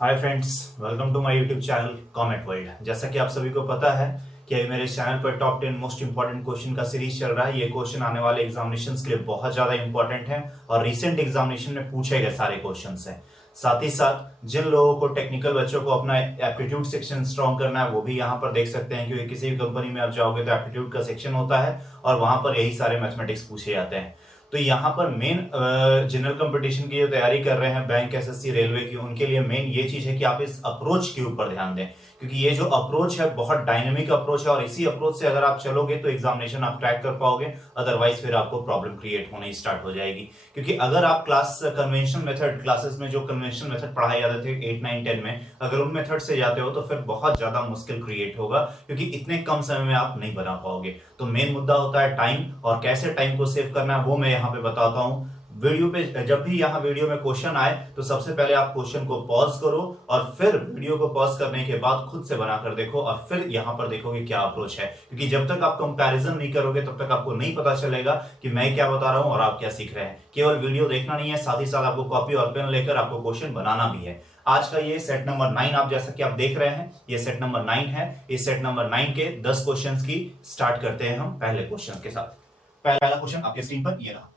Hi friends, welcome to my YouTube channel comet world. जैसा कि आप सभी को पता है कि अभी मेरे चैनल पर टॉप 10 मोस्ट इंपॉर्टेंट क्वेश्चन का सीरीज चल रहा है। ये क्वेश्चन आने वाले एग्जामिनेशंस के लिए बहुत ज्यादा इंपॉर्टेंट है और रिसेंट एग्जामिनेशन में पूछे गए सारे क्वेश्चंस हैं। साथ ही साथ जिन लोगों को टेक्निकल बच्चों को अपना एप्टीट्यूड सेक्शन स्ट्रॉन्ग करना है वो भी यहाँ पर देख सकते हैं, क्योंकि किसी भी कंपनी में आप जाओगे तो एप्टीट्यूड का सेक्शन होता है और वहां पर यही सारे मैथमेटिक्स पूछे जाते हैं। तो यहाँ पर मेन जनरल कंपटीशन की जो तैयारी कर रहे हैं बैंक, एसएससी, रेलवे की, उनके लिए मेन ये चीज है कि आप इस अप्रोच के ऊपर ध्यान दें, क्योंकि ये जो अप्रोच है बहुत डायनेमिक अप्रोच है और इसी अप्रोच से अगर आप चलोगे तो एग्जामिनेशन आप क्रैक कर पाओगे। अदरवाइज फिर आपको प्रॉब्लम क्रिएट होने स्टार्ट हो जाएगी, क्योंकि अगर आप कन्वेंशनल मेथड क्लासेस में जो कन्वेंशनल मेथड पढ़ाए जाते थे 8 9 10 में, अगर उन मेथड से जाते हो तो फिर बहुत ज्यादा मुश्किल क्रिएट होगा, क्योंकि इतने कम समय में आप नहीं बना पाओगे। तो मेन मुद्दा होता है टाइम, और कैसे टाइम को सेव करना है वो मैं यहाँ पे बताता हूँ वीडियो पे। जब भी यहाँ वीडियो में क्वेश्चन आए तो सबसे पहले आप क्वेश्चन को पॉज करो और फिर वीडियो को पॉज करने के बाद खुद से बनाकर देखो और फिर यहाँ पर देखो कि क्या अप्रोच है, क्योंकि जब तक आप कंपैरिजन नहीं करोगे तब तक आपको नहीं पता चलेगा कि मैं क्या बता रहा हूँ और आप क्या सीख रहे हैं। केवल वीडियो देखना नहीं है, साथ ही साथ आपको कॉपी और पेन लेकर आपको क्वेश्चन बनाना भी है। आज का ये सेट नंबर 9 आप जैसा कि आप देख रहे हैं, ये सेट नंबर 9 है। इस सेट नंबर 9 के 10 क्वेश्चंस की स्टार्ट करते हैं हम पहले क्वेश्चन के साथ। पहला क्वेश्चन आपके स्क्रीन पर ये रहा।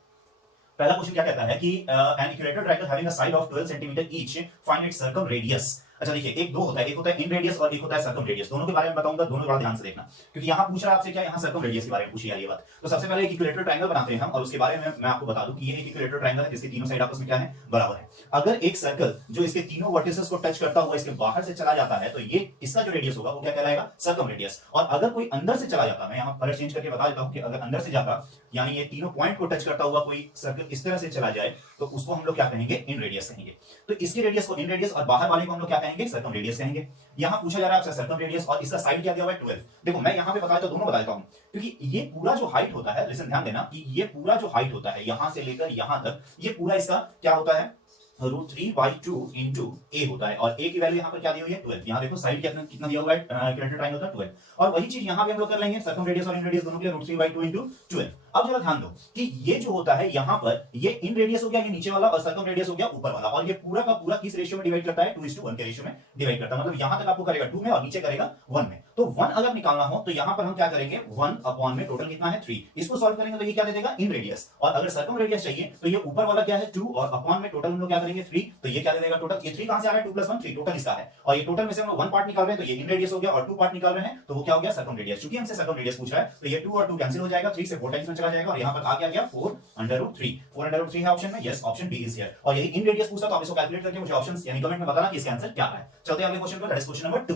पहला क्वेश्चन क्या कहता है कि an equilateral triangle having a side of 12 centimetre each, find its circum radius. अच्छा देखिए, एक दो होता है, एक होता है इन रेडियस और एक होता है सर्कम रेडियस। दोनों के बारे में बताऊंगा, दोनों बड़ा ध्यान से देखना, क्योंकि यहां पूछ रहा है आपसे क्या, यहां सर्कम रेडियस के बारे में पूछी है ये बात। तो सबसे पहले एक इक्विलेटरल ट्रायंगल बनाते हैं हम और उसके बारे में मैं आपको बता दूं कि ये एक इक्विलेटरल ट्रायंगल है जिसके तीनों साइड आपस में क्या है, बराबर है। अगर एक सर्कल जो इसके तीनों वर्टिसेस को टच करता हुआ इसके बाहर से चला जाता है तो ये इसका जो रेडियस होगा वो क्या कहलाएगा, सर्कम रेडियस। और अगर कोई अंदर से चला जाता, मैं यहां कलर चेंज करके बता देता हूं कि अगर अंदर से जाता यानी ये तीनों पॉइंट को टच करता हुआ कोई सर्कल इस तरह से चला जाए तो उसको हम लोग क्या कहेंगे, इन रेडियस कहेंगे। तो इसकी रेडियस को इन रेडियस और बाहर वाले को हम लोग क्या कहेंगे, सर्कम रेडियस कहेंगे। यहां पूछा जा रहा है आपसे सर्कम रेडियस और इसका साइड क्या दिया हुआ है 12। देखो मैं यहां पे बताया तो दोनों बता देता हूं, क्योंकि ये पूरा जो हाइट होता है, लिसन ध्यान देना कि ये पूरा जो हाइट होता है यहां से लेकर यहां तक, ये पूरा इसका क्या होता है, √3/2 इंटू ए होता है। और ए की वैल्यू यहां पर क्या दी हुई है, 12। यहां देखो साइड कितना दिया हुआ है, इक्विलेटरल ट्रायंगल का 12। और वही चीज यहां भी हम लोग कर लेंगे, सर्कम रेडियस और इन रेडियस दोनों के लिए √3/2 इंटू 12। अब जरा ध्यान दो कि ये जो होता है यहां पर, ये इन रेडियस हो गया ये नीचे वाला और सर्कम रेडियस हो गया ऊपर वाला, और ये पूरा का पूरा किस रेशियो में डिवाइड करता है, 2:1 के रेशियो में डिवाइड करता है। मतलब यहां तक आपको करेगा 2 में और नीचे करेगा 1 में। तो 1 अगर निकालना हो तो यहां पर हम क्या करेंगे, 1 अपॉन में टोटल कितना है 3, इसको सॉल्व करेंगे तो ये क्या दे देगा, इन रेडियस। और अगर सर्कम रेडियस चाहिए तो ये ऊपर वाला क्या है 2 और अपॉन में टोटल हम लोग क्या करेंगे 3, तो ये क्या दे देगा टोटल। ये 3 कहां से आ रहा है, 2 + 1 3 टोटल इसका है। और ये टोटल में से हम लोग 1 पार्ट निकाल रहे हैं तो ये इन रेडियस हो गया, और 2 पार्ट निकाल रहे हैं तो वो क्या हो गया, सर्कम रेडियस। क्योंकि हमसे सर्कम रेडियस पूछ रहा है तो ये 2 और 2 कैंसिल हो जाएगा, 3 से 4 टाइम्स में चला जाएगा और यहां पर आ गया 4√3। 4√3 है ऑप्शन में, yes option B is here. और यही इन रेडियस पूछता तो आप इसको कैलकुलेट करके मुझे ऑप्शंस यानी कमेंट में बताना कि इसका आंसर क्या है। चलते हैं अगले क्वेश्चन पर, that is question number 2।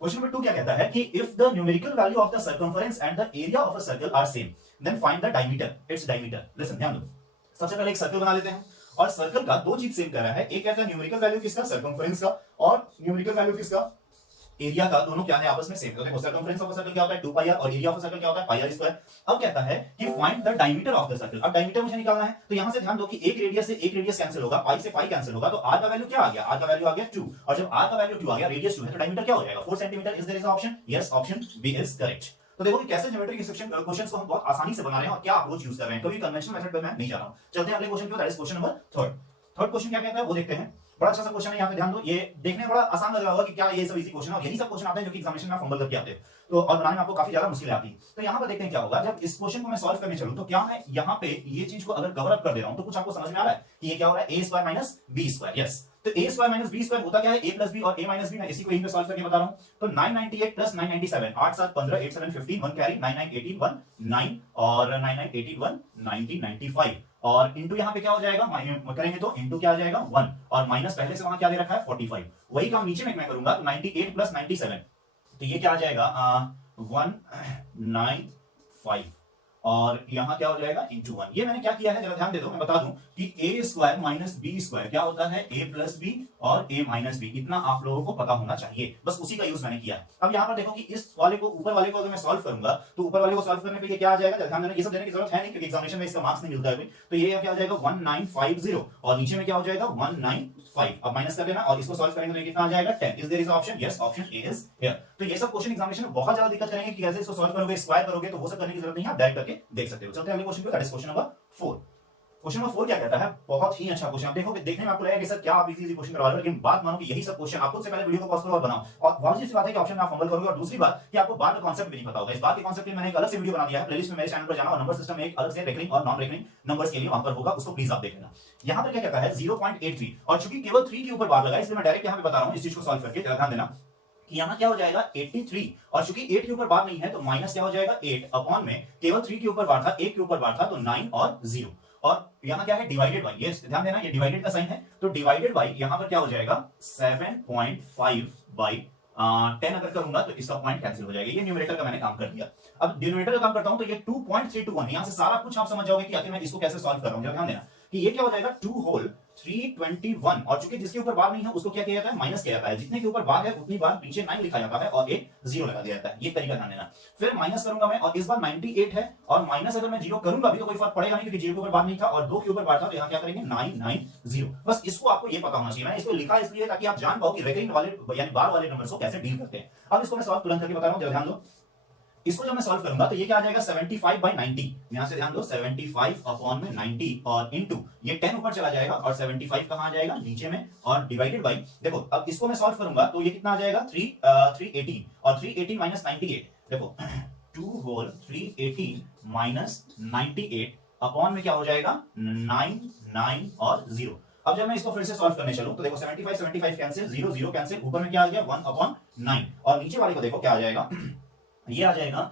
Question number 2 क्या कहता है कि if the numerical value of the circumference and the area of a circle are same then find the diameter, it's diameter. Listen ध्यान दो, सबसे पहले एक सर्कल बना लेते हैं और सर्कल का दो चीज सेम कर रहा है। एक कहता है न्यूमेरिकल वैल्यू किसका, सर्कमफरेंस का, और न्यूमेरिकल वैल्यू किसका, एरिया का। दोनों क्या है आपस में सेम। तो देखो सर्कमफरेंस ऑफ द सर्कल क्या होता है 2πr और एरिया ऑफ द सर्कल क्या होता है πr²। अब कहता है कि find the diameter of the circle. अब डायमीटर मुझे निकालना है तो यहां से ध्यान दो कि एक रेडियस से एक रेडियस कैंसिल होगा, पाई से पाई कैंसिल होगा, तो r का वैल्यू क्या आ गया, r का वैल्यू आ गया 2। और जब r का वैल्यू 2 आ गया, रेडियस 2 है, तो डायमीटर क्या हो जाएगा 4 centimetre. Is there is option, yes option B is correct. तो देखो कि कैसे ज्योमेट्रिक क्वेश्चंस को हम बहुत आसानी से बना रहे हैं और क्या अप्रोच यूज कर रहे हैं, कभी कन्वेंशनल मेथड पे मैं नहीं जा रहा हूं। चलते हैं अगले क्वेश्चन की ओर, that is question number 3। Third question क्या कहता है वो देखते हैं। बड़ा अच्छा सा क्वेश्चन है, यहाँ पे ध्यान दो। ये देखने में बड़ा आसान लग रहा होगा कि क्या ये सब इजी क्वेश्चन है, और यही सब क्वेश्चन आते हैं जो कि एग्जामिनेशन में फंबल करके आते हैं तो, और बनाने में आपको काफी ज्यादा मुश्किल आती है। तो यहाँ पर देखते हैं क्या होगा जब इस क्वेश्चन को मैं सॉल्व करने चलूं तो क्या मैं यहाँ पे ये चीज को अगर कवर अप कर दे रहा हूं तो कुछ आपको समझ में आ रहा है कि ये क्या हो रहा है, a² - b²। यस, तो a² - b² होता क्या है, a + b और a - b। मैं इसी को यहीं पे सॉल्व करके बता रहा हूं। तो 998 + 997, 8 7 15, 8 7 15, 1 कैरी, 9 9 18 1 9 और 9 9 18 1 1995। और इंटू यहां पे क्या हो जाएगा, करेंगे तो इंटू क्या आ जाएगा 1, और माइनस पहले से वहां क्या दे रखा है 45। वही काम नीचे में मैं करूंगा तो 98 + 97, तो ये क्या आ जाएगा 195, और यहां क्या हो जाएगा इंटू 1। ये मैंने क्या किया है जरा ध्यान दे दो, मैं बता दूं कि a² - b² क्या होता है, a + b और a - b। इतना आप लोगों को पता होना चाहिए, बस उसी का यूज मैंने किया है। अब यहां पर देखो कि इस वाले को, ऊपर वाले को अगर मैं सॉल्व करूंगा तो ऊपर वाले को सॉल्व करने पे ये क्या आ जाएगा, ध्यान देना, ये सब देने की जरूरत है नहीं क्योंकि एग्जामिनेशन में इसका मार्क्स नहीं मिलता है। तो ये क्या हो जाएगा 1950 और नीचे में क्या हो जाएगा 195। अब माइनस कर देना और इसको सॉल्व करेंगे तो ये कितना आ जाएगा 10। Is there is option, yes option A is here. तो ये सब क्वेश्चन एग्जामिनेशन में बहुत ज्यादा दिक्कत करेंगे कि कैसे इसको सॉल्व करोगे, स्क्वायर करोगे, तो वो सब करने की जरूरत नहीं है, आप डायरेक्ट करके देख सकते हो। चलते हैं अगले क्वेश्चन पे, that is question number 4। Question number 4 क्या कहता है, बहुत ही अच्छा क्वेश्चन। आप देखोगे, देखने में आपको लगेगा कि सर क्या आप इजी क्वेश्चन करवा रहे हो, लेकिन बात मानो कि यही सब क्वेश्चन आप खुद से पहले वीडियो को पॉज करो और बनाओ, और वाजिब सी बात है कि ऑप्शन में आप फंबल करोगे, और दूसरी बात कि आपको बात का कांसेप्ट भी नहीं पता होगा। इस बात के कांसेप्ट के लिए मैंने एक अलग से वीडियो बना दिया है, प्लेलिस्ट में मेरे चैनल पर जाना और नंबर सिस्टम में एक अलग से रेकरिंग और नॉन रेकरिंग नंबर्स के लिए वहां पर होगा, उसको प्लीज आप देख लेना। यहां पर क्या कहता है 0.83, और चूंकि केवल 3 के ऊपर बार लगा है इसलिए मैं डायरेक्ट यहां पे बता रहा हूं इस चीज को सॉल्व करके। ध्यान देना कि यहां क्या हो जाएगा 83, और चूंकि 8 के ऊपर बार नहीं है तो माइनस क्या हो जाएगा 8 अपॉन में केवल 3 के ऊपर बार था, 1 के ऊपर बार था तो 9 और 0, और यहां क्या है डिवाइडेड बाय, ये ध्यान देना ये डिवाइडेड का साइन है, तो डिवाइडेड बाय यहां पर क्या हो जाएगा 7.5 बाय 10 अगर करूंगा तो इसका पॉइंट कैंसिल हो जाएगा। ये न्यूमरेटर का मैंने काम कर दिया। अब डिनोमिनेटर का काम करता हूं तो ये 2.321, यहां से सारा कुछ आप समझ जाओगे कि आखिर मैं इसको कैसे सॉल्व कर रहा हूं। ध्यान देना कि ये क्या हो जाएगा 2 होल 321, और चूंकि जिसके ऊपर बार नहीं है उसको क्या किया जाता है माइनस किया जाता है, जितने के ऊपर बार है उतनी बार पीछे 9 लिखा जाता है और एक 0 लगा दिया जाता है। ये तरीका ध्यान देना। फिर माइनस करूंगा मैं, और इस बार 98 है, और माइनस अगर मैं 0 करूंगा भी तो कोई फर्क पड़ेगा नहीं, क्योंकि 0 के ऊपर बार नहीं था और 2 के ऊपर बार था, तो यहां क्या करेंगे 990। बस इसको आपको ये पता होना चाहिए। मैंने इसको लिखा इसलिए ताकि आप जान पाओ कि रेकरिंग वाले यानी बार वाले नंबर्स को कैसे डील करते हैं। अब इसको मैं सॉल्व तुरंत करके बता रहा हूं, ध्यान दो। इसको जब मैं सॉल्व करूंगा तो ये क्या आ जाएगा 75 by 90, यहां से ध्यान दो 75 अपॉन में 90 और इनटू ये 10 ऊपर चला जाएगा और 75 कहां आ जाएगा नीचे में, और डिवाइडेड बाय, देखो अब इसको मैं सॉल्व करूंगा तो ये कितना आ जाएगा 318, और 318 माइनस 98, देखो 2 होल 318 माइनस 98 अपॉन में क्या हो जाएगा 9 9 और 0। अब जब मैं इसको फिर से सॉल्व करने चलूं तो देखो 75 75 कैंसिल, 0 0 कैंसिल, ऊपर में क्या आ गया 1 अपॉन 9, और नीचे वाले को देखो क्या आ जाएगा ये आ जाएगा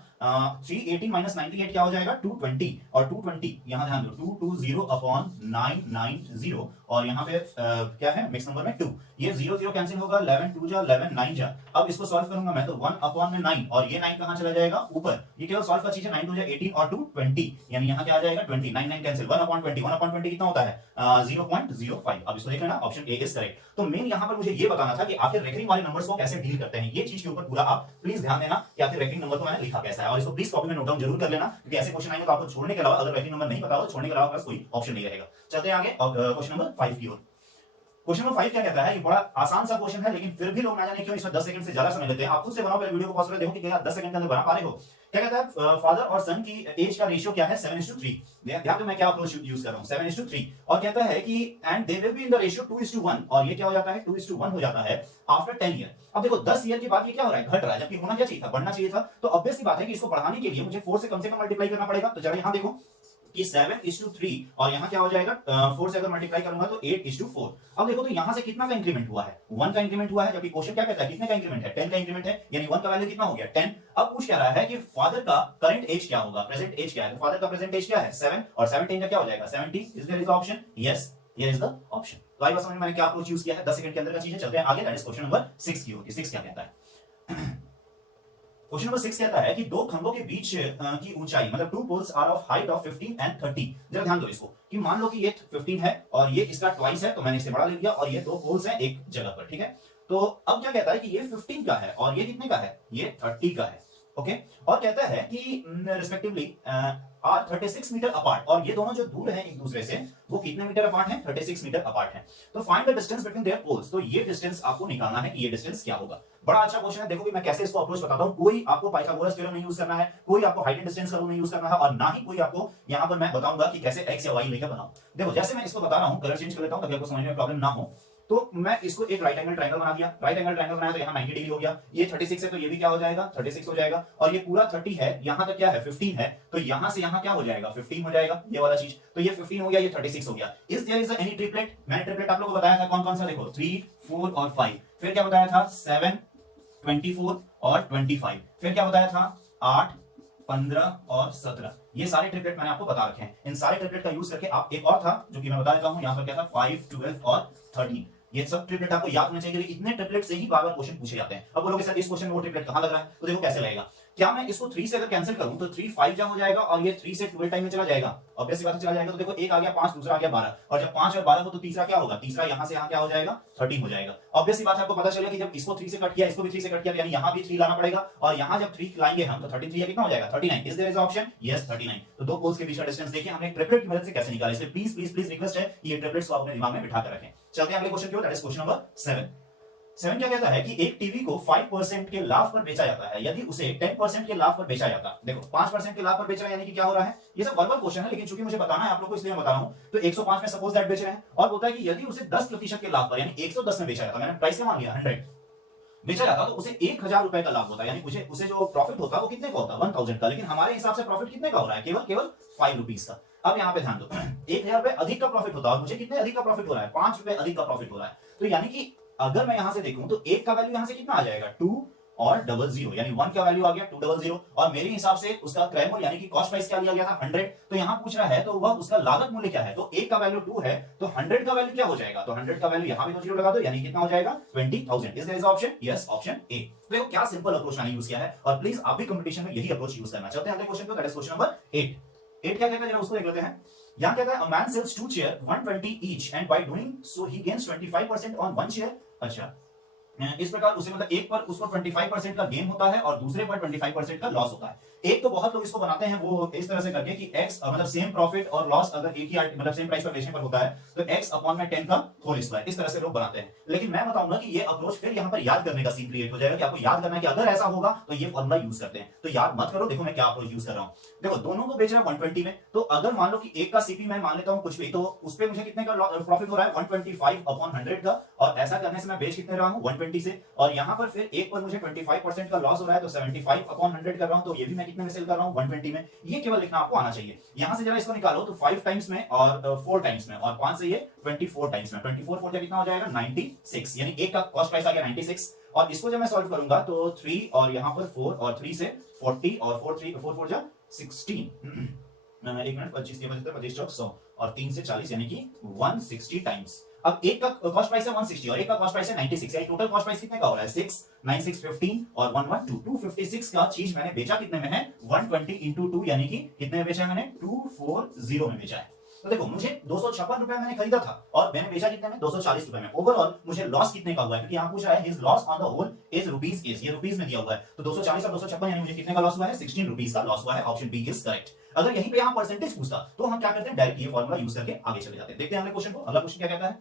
318 माइनस 98 क्या हो जाएगा 220, और 220 यहां ध्यान दो 220 अपॉन 990, और यहां पे क्या है मिक्स नंबर में 2, ये 0 0 कैंसिल होगा, 11 2 जा 11 9 जा। अब इसको सॉल्व करूंगा मैं तो 1 अपॉन में 9, और ये 9 कहां चला जाएगा ऊपर, ये केवल सॉल्व का चीज है, 9 2 जा 18 और 2 20, यानी यहां क्या आ जाएगा 20, 9 9 कैंसिल, 1 अपॉन 20, 1 अपॉन 20 कितना होता है 0.05। अब इसको देख लेना, ऑप्शन ए इज करेक्ट। तो मेन यहां पर मुझे ये बताना था कि आखिर रेकरिंग वाले नंबर्स को कैसे डील करते हैं, ये चीज के ऊपर पूरा आप प्लीज ध्यान देना कि आखिर रेकरिंग नंबर को मैंने लिखा कैसा है, और इसको प्लीज कॉपी में नोट डाउन जरूर कर लेना, क्योंकि ऐसे क्वेश्चन आएंगे तो आपको छोड़ने के अलावा अगर रेकरिंग नंबर नहीं पता हो तो छोड़ने के अलावा बस कोई ऑप्शन नहीं रहेगा। चलते हैं आगे और क्वेश्चन नंबर 5 की ओर। क्वेश्चन नंबर 5 क्या कहता है, ये बड़ा आसान सा क्वेश्चन है, लेकिन फिर भी लोग ना जाने क्यों इसमें 10 सेकंड से ज्यादा समय लेते हैं। आप खुद से बनाओ, पहले वीडियो को पॉज करके देखो कि क्या 10 सेकंड के अंदर बना पा रहे हो। क्या कहता है फादर और सन की एज का रेशियो क्या है 7:3। ध्यान दो मैं क्या अप्रोच यूज कर रहा हूं 7:3, और कहता है कि and they will be in the ratio 2:1, और ये क्या हो जाता है 2:1 हो जाता है आफ्टर 10 ईयर। अब देखो 10 ईयर के बाद ये क्या हो रहा है घट रहा है, जबकि होना क्या चाहिए था बढ़ना चाहिए था। तो ऑब्वियस सी बात है कि इसको बढ़ाने के लिए मुझे 4 से कम मल्टीप्लाई करना पड़ेगा। तो जरा यहां देखो कि 7:3, और यहां क्या हो जाएगा 4 से अगर मल्टीप्लाई करूंगा तो 8:4। अब देखो तो यहां से कितना का इंक्रीमेंट हुआ है 1 का इंक्रीमेंट हुआ है, जबकि क्वेश्चन क्या कहता है कितने का इंक्रीमेंट है 10 का इंक्रीमेंट है, यानी 1 का वैल्यू कितना हो गया 10। अब पूछ क्या रहा है कि फादर का करंट एज क्या होगा, प्रेजेंट एज क्या है। फादर का प्रेजेंट एज क्या है 7, और 17 का क्या हो जाएगा 70। Is there is the option, yes here is the option. तो आई बात समझ में मैंने क्या अप्रोच यूज किया है 10 सेकंड के अंदर का चीज है। चलते हैं आगे, दैट इज क्वेश्चन नंबर 6 की ओर। 6 क्या कहता है क्वेश्चन नंबर 6 कहता है कि दो खंभों के बीच की ऊंचाई, मतलब 2 poles are of height of 15 and 30। जरा ध्यान दो इसको कि मान लो कि ये 15 है और ये इसका ट्वाइस है, तो मैंने इसे बड़ा ले लिया, और ये 2 पोल्स हैं एक जगह पर, ठीक है। तो अब क्या कहता है कि ये 15 का है और ये कितने का है ये 30 का है, ओके। और कहता है कि रिस्पेक्टिवली आर 36 मीटर अपार्ट, और ये दोनों जो दूर हैं एक दूसरे से वो कितने मीटर अपार्ट हैं 36 मीटर अपार्ट हैं। तो find the distance between there poles, तो ये डिस्टेंस आपको निकालना है कि ये डिस्टेंस क्या होगा। बड़ा अच्छा क्वेश्चन है, देखो कि मैं कैसे इसको अप्रोच बताता हूं। कोई आपको पाइथागोरस थ्योरम नहीं यूज करना है, कोई आपको हाइट एंड डिस्टेंस का रूल नहीं यूज करना है, और ना ही कोई आपको यहां पर मैं बताऊंगा कि कैसे x या y लेकर बनाओ। देखो जैसे मैं इसको बता रहा हूं, कलर चेंज कर लेता हूं ताकि आपको समझने में प्रॉब्लम ना हो। तो मैं इसको एक राइट एंगल ट्रायंगल बना दिया, राइट एंगल ट्रायंगल बनाया तो यहाँ 90 डिग्री हो गया। ये 36 है तो ये भी क्या हो जाएगा 36 हो जाएगा, और ये पूरा 30 है, यहाँ तक क्या है 15 है, तो यहाँ से यहाँ क्या हो जाएगा 15 हो जाएगा, ये वाला चीज। तो ये 15 हो गया, ये 36 हो गया। Is there is any triplet, मैंने ट्रिपलेट आप लोगों को बताया था कौन कौन सा, देखो 3 4 और 5। फिर क्या बताया था 7 24 और 25। फिर क्या बताया था 8 15 और 17। ये सारे ट्रिपलेट मैंने आपको बता रखे हैं। इन सारे ट्रिपलेट का यूज करके आप एक और था जो कि मैं बता देता हूं, यहाँ पर क्या था 5 12 और 13। ये सब ट्रिपलेट आपको याद होने चाहिए, इतने ट्रिपलेट से ही बार-बार क्वेश्चन पूछे जाते हैं। अब बोलोगे सर इस क्वेश्चन में वो ट्रिपलेट कहां लग रहा है, तो देखो कैसे लगेगा। क्या मैं इसको 3 से अगर कैंसिल करूं तो 3 5 जा हो जाएगा, और ये 3 से 12 टाइम में चला जाएगा, ऑब्वियसली बात है चला जाएगा। तो देखो एक आ गया 5, दूसरा आ गया 12, और जब 5 और 12 हो तो तीसरा क्या होगा, तीसरा यहां से यहां क्या हो जाएगा 13 हो जाएगा। ऑब्वियसली बात है आपको पता चलेगा कि जब इसको 3 से कट किया, इसको भी 3 से कट किया, यानी यहां भी 3 लाना पड़ेगा, और यहां जब 3 लाएंगे हम तो 33 कितना हो जाएगा 39। Is there is option, yes 39। तो दो पोल्स के बीच का डिस्टेंस देखिए हमने ट्रिपलेट की मदद से कैसे निकाला। इसलिए प्लीज प्लीज प्लीज रिक्वेस्ट है कि ये ट्रिपलेट्स को अपने दिमाग में बिठा कर रखें। चलते हैं अगले क्वेश्चन की ओर, दैट इज क्वेश्चन नंबर 7। 7 क्या कहता है कि एक टीवी को 5% के लाभ पर बेचा जाता है यदि उसे 10% के लाभ पर बेचा जाता है। देखो 5% के लाभ पर बेच रहा है यानी कि क्या हो रहा है, ये सब वर्बल क्वेश्चन है लेकिन चूंकि मुझे बताना है आप लोगों को इसलिए मैं बता रहा हूं। तो 105 में सपोज दैट बेच रहे हैं और बोलता है कि यदि उसे 10% के लाभ पर यानी 110 में बेचा जाता, मैंने प्राइस क्या मान लिया 100 बेचा जाता तो उसे 1000 रुपए का लाभ होता, यानी उसे जो प्रॉफिट होता वो कितने का होता 1000 का, लेकिन हमारे हिसाब से प्रॉफिट कितने का हो रहा है केवल 5 रुपीज का। अब यहाँ पे ध्यान दो 1000 रुपए अधिक का प्रॉफिट होता है और मुझे कितने अधिक का प्रॉफिट हो रहा है 5 रुपए अधिक का प्रॉफिट हो रहा है। तो यानी कि अगर मैं यहां से देखूं तो एक का वैल्यू यहां से कितना आ जाएगा 2 और 00 यानी 1 का वैल्यू आ गया 200 और मेरे हिसाब से उसका क्रय मूल्य यानी कि कॉस्ट प्राइस क्या लिया गया था 100। तो यहां पूछ रहा है तो वह उसका लागत मूल्य क्या है, तो एक का वैल्यू 2 है तो 100 का वैल्यू क्या हो जाएगा, तो 100 का वैल्यू यहां भी तो 0 लगा दो यानी कितना हो जाएगा 20000। Is there is option yes option A. तो देखो क्या सिंपल अप्रोच मैंने यूज किया है और प्लीज आप भी कंपटीशन में यही अप्रोच यूज करना। चलते हैं अगले क्वेश्चन को, दैट इज क्वेश्चन नंबर 8 क्या कहता है जरा उसको देख लेते हैं। यहां कहता है a man sells 2 chair 120 each and by doing so he gains 25% on one chair. अच्छा इस प्रकार उसे मतलब एक पर उसको 25% का गेन होता है और दूसरे पर 25% का लॉस होता है। एक तो बहुत लोग इसको बनाते हैं वो इस तरह से करके कि x मतलब सेम प्रॉफिट और लॉस अगर एक ही मतलब सेम प्राइस पर बेचने पर होता है तो x अपॉन में 10 का होल स्क्वायर, इस तरह से लोग बनाते हैं। लेकिन मैं बताऊंगा कि ये अप्रोच फिर यहाँ पर याद करने का सीन क्रिएट हो जाएगा कि आपको याद करना है कि अगर ऐसा होगा तो ये फॉर्मूला यूज करते हैं। तो याद मत करो, देखो मैं क्या अप्रोच यूज कर रहा हूँ। देखो दोनों को बेच रहा है 120 में, तो अगर मान लो कि एक का सीपी मैं मान लेता हूँ कुछ भी, तो उस पर मुझे कितने का प्रॉफिट हो रहा है 125 अपॉन 100 का, और ऐसा करने से मैं बेच कितने रहा हूँ 120 से, और यहाँ पर फिर एक पर मुझे 25% का लॉस हो रहा है तो 75 अपॉन 100 कर रहा हूँ, तो ये भी मैं कितने में सेल कर रहा हूँ 120 में। ये केवल लिखना आपको आना चाहिए। यहां से जरा इसको निकालो तो 5 टाइम्स में और 4 टाइम्स में और 5 से ये 24 टाइम्स में, 24 4 कितना हो जाएगा 96, यानी एक का कॉस्ट प्राइस आ गया 96। और इसको जब मैं सॉल्व करूंगा तो 3 और यहां पर 4 और 3 से 40 और 4 3 4 4 जा 16 एक मिनट 25 25 चौक 100 और 3 से 40 यानी कि 160 टाइम्स। अब एक का कॉस्ट प्राइस है 160 और एक का कॉस्ट प्राइस है 96, यानी टोटल कॉस्ट प्राइस कितने का हो रहा है 6 9 6 15 और 112 256 का चीज मैंने बेचा कितने में है 120 into 2 यानी कि कितने में बेचा है मैंने 240 में बेचा है। तो देखो मुझे 256 रुपए मैंने खरीदा था और मैंने बेचा कितने में 240 रुपए में। ओवरऑल मुझे लॉस कितने का हुआ है, क्योंकि यहाँ पूछ रहा है his loss on the whole is rupees is, ये रुपीज में दिया हुआ है तो 240 और 256 यानी मुझे कितने का लॉस हुआ है 16 रुपीज का लॉस हुआ है। Option B is correct. अगर यहीं पे यहाँ परसेंटेज पूछता तो हम क्या करते हैं डायरेक्ट ये फॉर्मूला यूज करके आगे चले जाते हैं। देखते हैं अगले क्वेश्चन को। अगला क्वेश्चन क्या कहता है,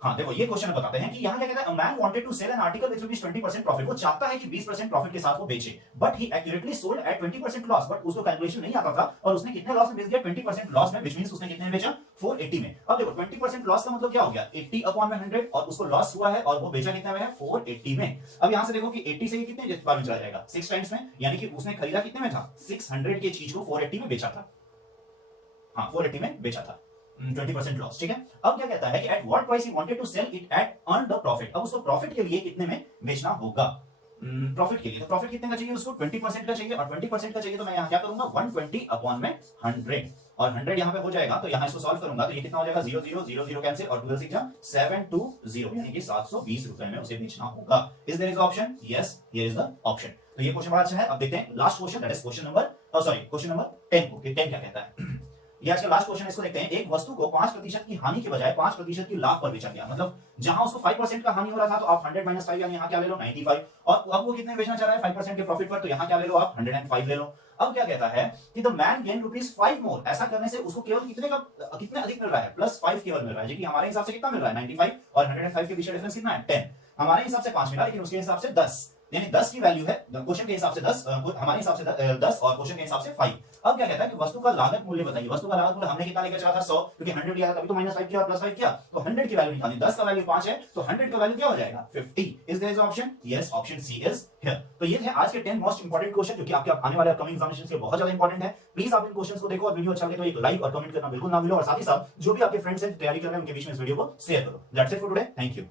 हाँ देखो ये क्वेश्चन बताते हैं कि यहाँ क्या कहता है, a man wanted to sell an article with rupees 20% profit, वो चाहता है कि 20% प्रॉफिट के साथ वो बेचे, but he accurately sold at 20% loss, but उसको कैलकुलेशन नहीं आता था और उसने कितने लॉस में बेच दिया 20% लॉस में, व्हिच मींस उसने कितने में बेचा 480 में। अब देखो 20% लॉस का मतलब क्या हो गया 80 अपॉन में 100 और उसको लॉस हुआ है और वो बेचा कितने में है 480 में। अब यहां से देखो कि 80 से ये कितने बार में चला जाएगा 6 टाइम्स में, यानी कि उसने खरीदा कितने में था 600 की चीज को 480 में बेचा था, हाँ 480 में बेचा था 20% लॉस। ठीक है, अब क्या कहता है कि at what price he wanted to sell it at earn the profit. अब उसको प्रॉफिट के लिए कितने में बेचना होगा, प्रॉफिट के लिए, तो प्रॉफिट कितने का चाहिए उसको 20% का चाहिए और 20% का चाहिए तो मैं यहाँ क्या करूंगा 120 अपॉन में 100 और 100 यहाँ पे हो जाएगा तो यहाँ इसको सॉल्व करूंगा तो ये कितना हो जाएगा 0 0 0 0 कैंसिल और 12 6 720 यानी कि 720 रुपए में उसे बेचना होगा। Is there is option yes, here is the option. तो ये क्वेश्चन बड़ा अच्छा है। अब देखते हैं last question, that is question number question number 10 को, 10 क्या कहता है। ये आज का लास्ट क्वेश्चन, इसको देखते हैं। एक वस्तु को 5% की हानि के बजाय 5% की लाभ पर बेचा गया, मतलब जहां उसको 5% का हानि हो रहा था तो आप 100 - 5 यानी यहाँ क्या ले लो 95, और अब वो कितने बेचना चाह रहा है 5% के प्रॉफिट पर, तो यहाँ क्या ले लो आप 105 ले लो। अब क्या कहता है कि द मैन गेन ₹5 मोर, ऐसा करने से उसको केवल कितने अधिक मिल रहा है +5 केवल मिल रहा है, जो कि हमारे हिसाब से कितना मिल रहा है 95 और 105 के बीच डिफरेंस कितना है 10। हमारे हिसाब से 5 मिला लेकिन उसके हिसाब से 10, यानी 10 की वैल्यू है क्वेश्चन के हिसाब से 10, हमारे हिसाब से 10 और क्वेश्चन के हिसाब से 5। अब क्या कहता है कि वस्तु का लागत मूल्य बताइए। वस्तु का लागत मूल्य हमने कितना लेकर चला था 100, क्योंकि 100 लिया था तभी तो -5 किया और +5 किया, तो 100 की वैल्यू निकालनी, 10 का वैल्यू 5 है तो 100 का वैल्यू क्या हो जाएगा 50। Is there is option yes, option C is here. तो ये थे आज के 10 मोस्ट इंपोर्टेंट क्वेश्चन जो कि आपके आने वाले अपकमिंग एग्जामिनेशंस के बहुत ज्यादा इंपोर्टेंट है। प्लीज आप इन क्वेश्चंस को देखो और वीडियो अच्छा लगे तो एक लाइक और कमेंट करना बिल्कुल ना भूलो, और साथ ही साथ जो भी आपके फ्रेंड्स हैं तैयारी कर रहे हैं उनके बीच में इस वीडियो को शेयर करो। That's it for today, thank you.